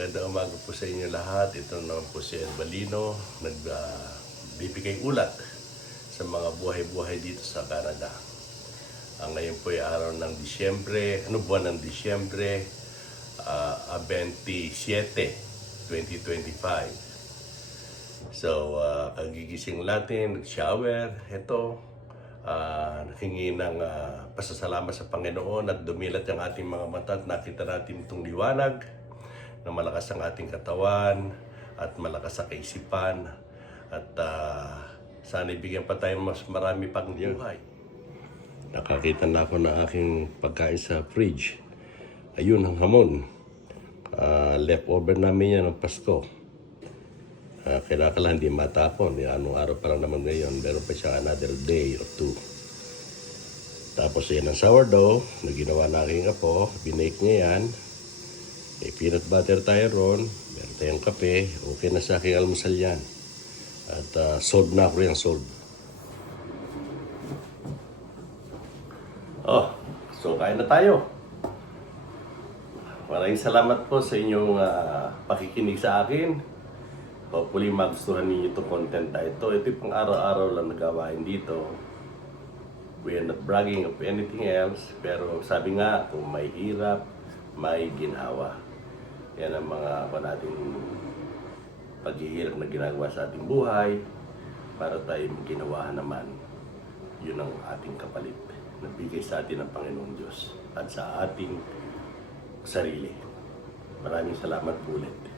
Magandang umaga po sa inyo lahat. Ito naman po si Balino, nagbibigay ulat sa mga buhay-buhay dito sa Canada. Ngayon po ay araw ng Disyembre, buwan ng Disyembre, 27, 2025. So, kagigising natin, nag-shower, ito, naghingi ng pasasalamat sa Panginoon at dumilat ang ating mga mata at nakita natin itong liwanag na malakas ang ating katawan at malakas sa kaisipan at sana ibigyan pa tayo mas marami pang buhay. Nakakita na ako ng aking pagkain sa fridge. Ayun, ang hamon. Leftover namin yan ng Pasko. Kailangan hindi matapon. Anong araw pa lang naman ngayon. Meron pa siya another day or two. Tapos yan ang sourdough na ginawa na aking apo. Binake niya yan. May peanut butter tayo ron. Meron tayong kape. Okay na sa aking almusal yan. At sold na ako yung sold. So kain na tayo. Maraming salamat po sa inyong pakikinig sa akin. Hopefully magustuhan ninyo itong content na ito. Ito yung pang araw-araw lang nagawain dito. We are not bragging of anything else. Pero sabi nga, kung may hirap, may ginhawa. Yan ang mga nating paghihirap na ginagawa sa ating buhay para tayo ginawahan naman. Yun ang ating kapalit na bigay sa atin ng Panginoong Diyos at sa ating sarili. Maraming salamat po ulit.